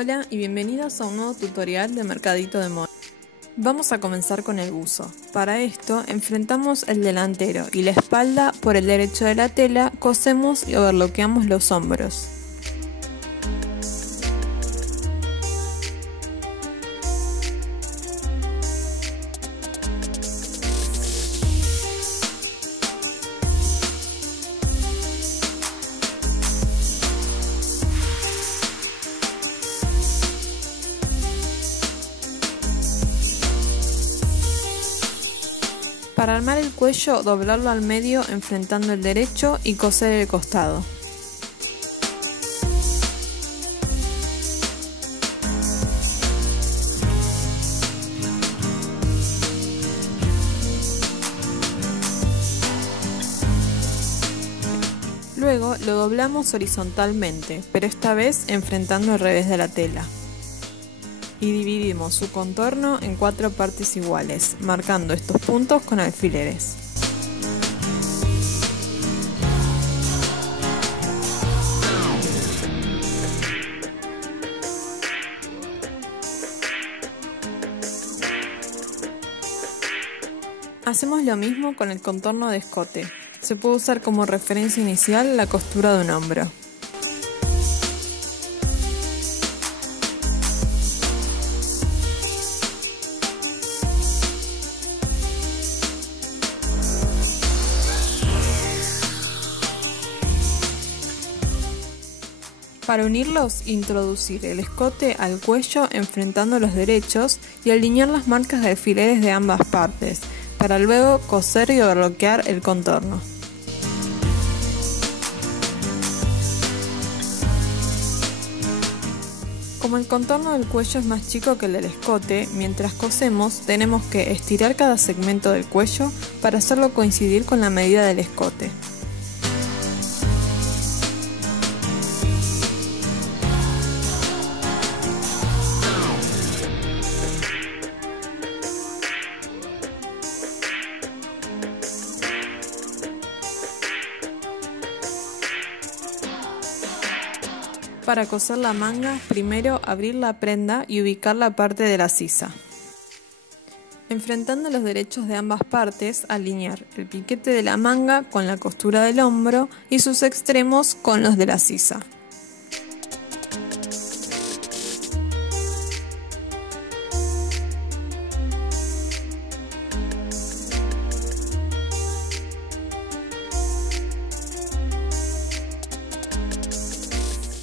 Hola y bienvenidos a un nuevo tutorial de Mercadito de Moda. Vamos a comenzar con el buzo. Para esto enfrentamos el delantero y la espalda por el derecho de la tela, cosemos y overloqueamos los hombros. Para armar el cuello, doblarlo al medio enfrentando el derecho y coser el costado. Luego lo doblamos horizontalmente, pero esta vez enfrentando al revés de la tela. Y dividimos su contorno en 4 partes iguales, marcando estos puntos con alfileres. Hacemos lo mismo con el contorno de escote. Se puede usar como referencia inicial la costura de un hombro. Para unirlos, introducir el escote al cuello enfrentando los derechos y alinear las marcas de alfileres de ambas partes, para luego coser y overloquear el contorno. Como el contorno del cuello es más chico que el del escote, mientras cosemos tenemos que estirar cada segmento del cuello para hacerlo coincidir con la medida del escote. Para coser la manga, primero abrir la prenda y ubicar la parte de la sisa. Enfrentando los derechos de ambas partes, alinear el piquete de la manga con la costura del hombro y sus extremos con los de la sisa.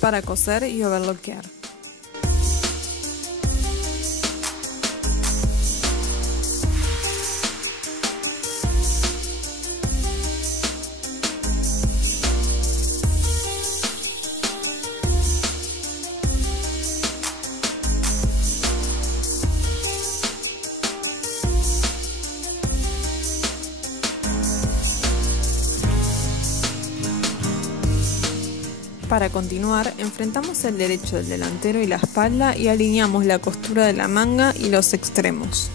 Para coser y overloquear. Para continuar, enfrentamos el derecho del delantero y la espalda y alineamos la costura de la manga y los extremos.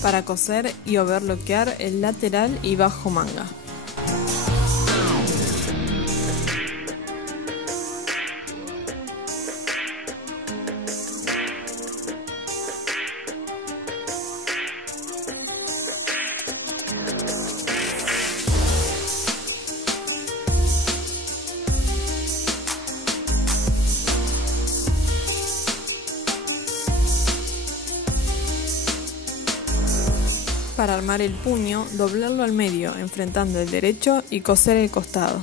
Para coser y overloquear el lateral y bajo manga. Para armar el puño, doblarlo al medio, enfrentando el derecho y coser el costado.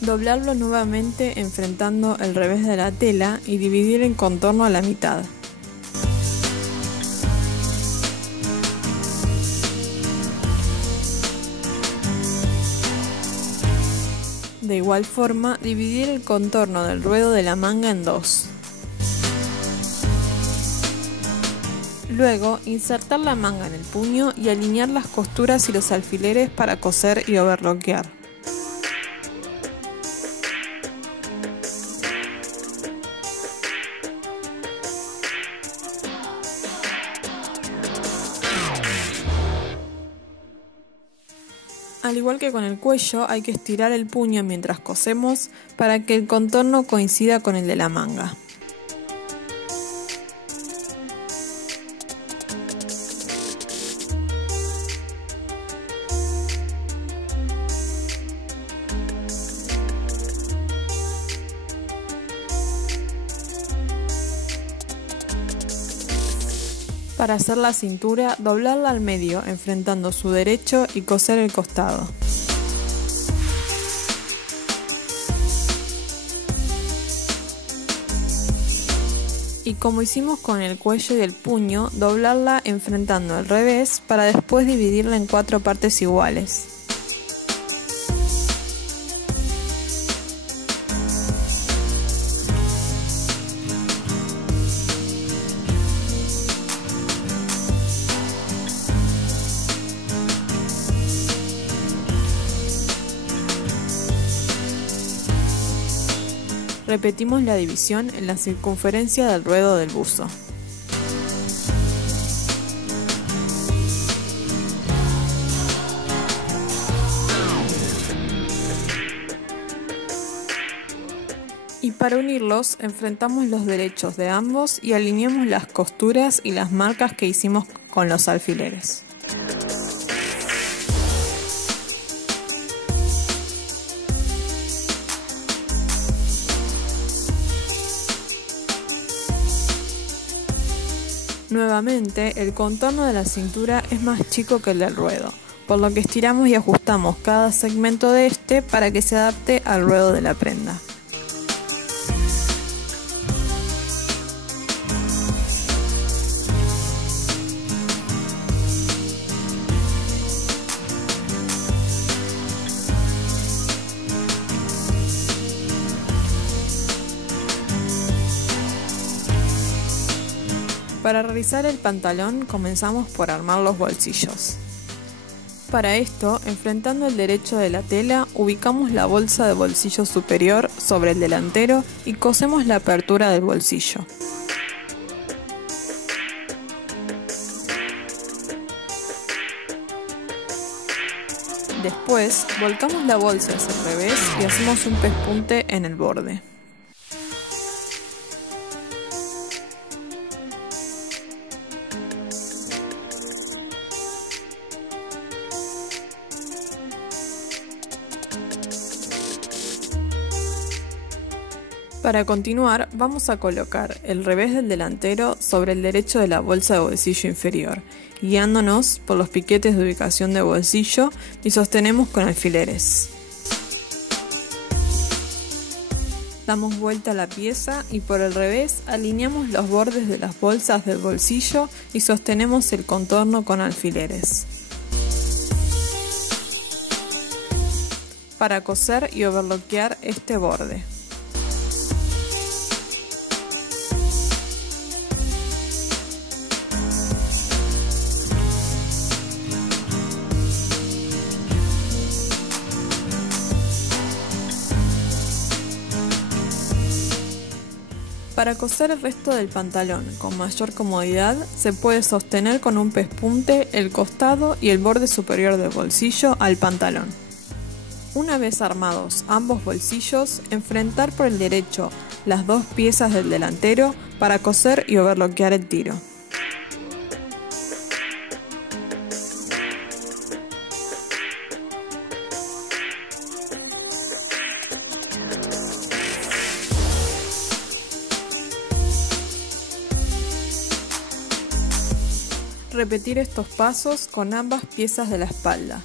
Doblarlo nuevamente enfrentando el revés de la tela y dividir el contorno a la mitad. De igual forma, dividir el contorno del ruedo de la manga en 2. Luego, insertar la manga en el puño y alinear las costuras y los alfileres para coser y overloquear. Al igual que con el cuello, hay que estirar el puño mientras cosemos para que el contorno coincida con el de la manga. Para hacer la cintura, doblarla al medio, enfrentando su derecho y coser el costado. Y como hicimos con el cuello y el puño, doblarla enfrentando al revés para después dividirla en 4 partes iguales. Repetimos la división en la circunferencia del ruedo del buzo. Y para unirlos, enfrentamos los derechos de ambos y alineamos las costuras y las marcas que hicimos con los alfileres. Nuevamente, el contorno de la cintura es más chico que el del ruedo, por lo que estiramos y ajustamos cada segmento de este para que se adapte al ruedo de la prenda. Para realizar el pantalón comenzamos por armar los bolsillos. Para esto, enfrentando el derecho de la tela, ubicamos la bolsa de bolsillo superior sobre el delantero y cosemos la apertura del bolsillo. Después, volcamos la bolsa hacia el revés y hacemos un pespunte en el borde. Para continuar, vamos a colocar el revés del delantero sobre el derecho de la bolsa de bolsillo inferior, guiándonos por los piquetes de ubicación de bolsillo y sostenemos con alfileres. Damos vuelta a la pieza y por el revés alineamos los bordes de las bolsas del bolsillo y sostenemos el contorno con alfileres. Para coser y overlockear este borde. Para coser el resto del pantalón con mayor comodidad, se puede sostener con un pespunte el costado y el borde superior del bolsillo al pantalón. Una vez armados ambos bolsillos, enfrentar por el derecho las 2 piezas del delantero para coser y overlockear el tiro. Repetir estos pasos con ambas piezas de la espalda.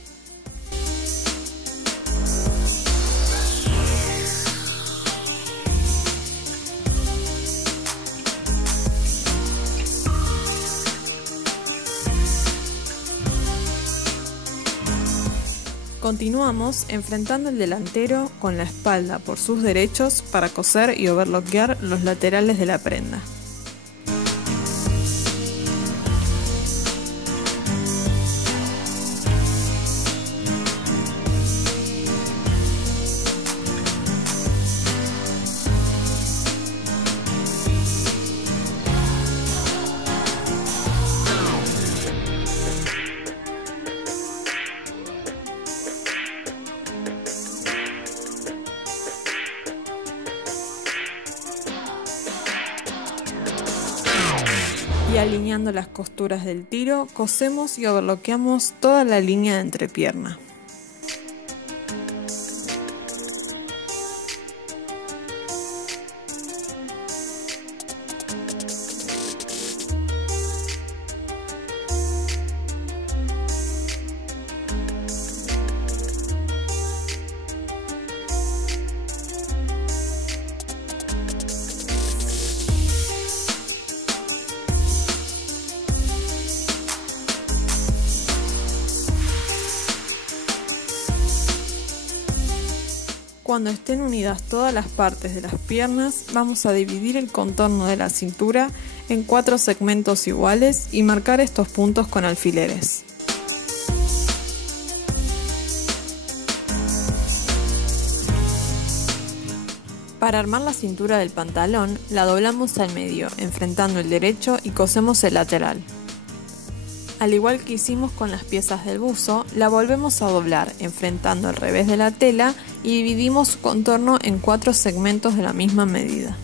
Continuamos enfrentando el delantero con la espalda por sus derechos para coser y overlockear los laterales de la prenda. Y alineando las costuras del tiro, cosemos y overloqueamos toda la línea de entrepierna. Cuando estén unidas todas las partes de las piernas, vamos a dividir el contorno de la cintura en 4 segmentos iguales y marcar estos puntos con alfileres. Para armar la cintura del pantalón, la doblamos al medio, enfrentando el derecho y cosemos el lateral. Al igual que hicimos con las piezas del buzo, la volvemos a doblar, enfrentando el revés de la tela y dividimos su contorno en 4 segmentos de la misma medida.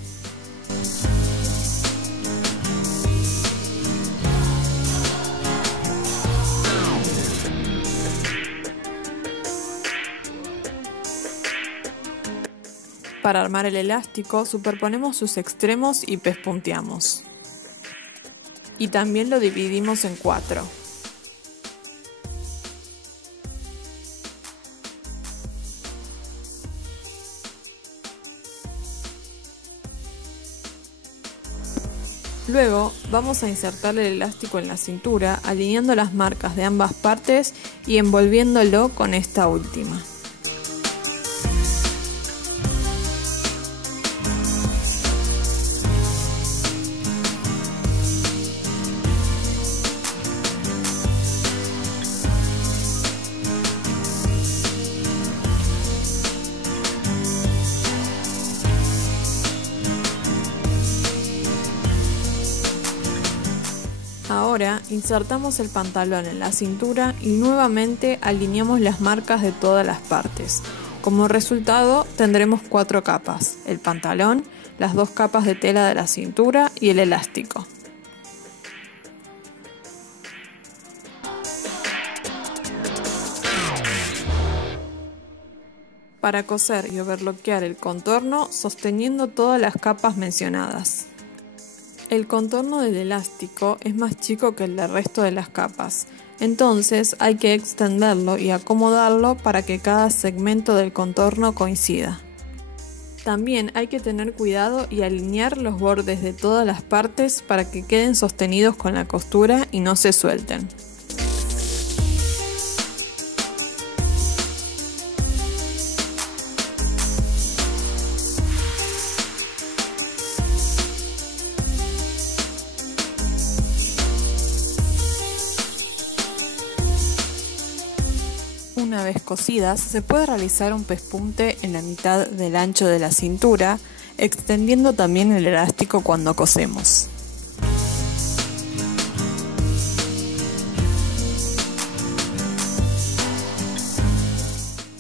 Para armar el elástico, superponemos sus extremos y pespunteamos. Y también lo dividimos en 4. Luego vamos a insertar el elástico en la cintura, alineando las marcas de ambas partes y envolviéndolo con esta última. Ahora insertamos el pantalón en la cintura y nuevamente alineamos las marcas de todas las partes. Como resultado tendremos 4 capas: el pantalón, las 2 capas de tela de la cintura y el elástico. Para coser y overloquear el contorno, sosteniendo todas las capas mencionadas. El contorno del elástico es más chico que el del resto de las capas, entonces hay que extenderlo y acomodarlo para que cada segmento del contorno coincida. También hay que tener cuidado y alinear los bordes de todas las partes para que queden sostenidos con la costura y no se suelten. Una vez cosidas, se puede realizar un pespunte en la mitad del ancho de la cintura, extendiendo también el elástico cuando cosemos.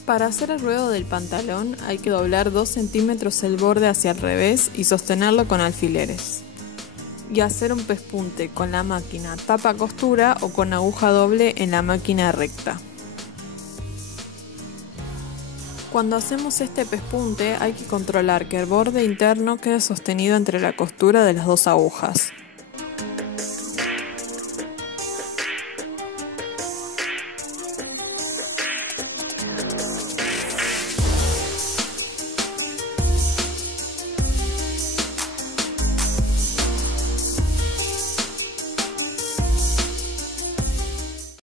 Para hacer el ruedo del pantalón hay que doblar 2 centímetros el borde hacia el revés y sostenerlo con alfileres. Y hacer un pespunte con la máquina tapa costura o con aguja doble en la máquina recta. Cuando hacemos este pespunte hay que controlar que el borde interno quede sostenido entre la costura de las 2 agujas.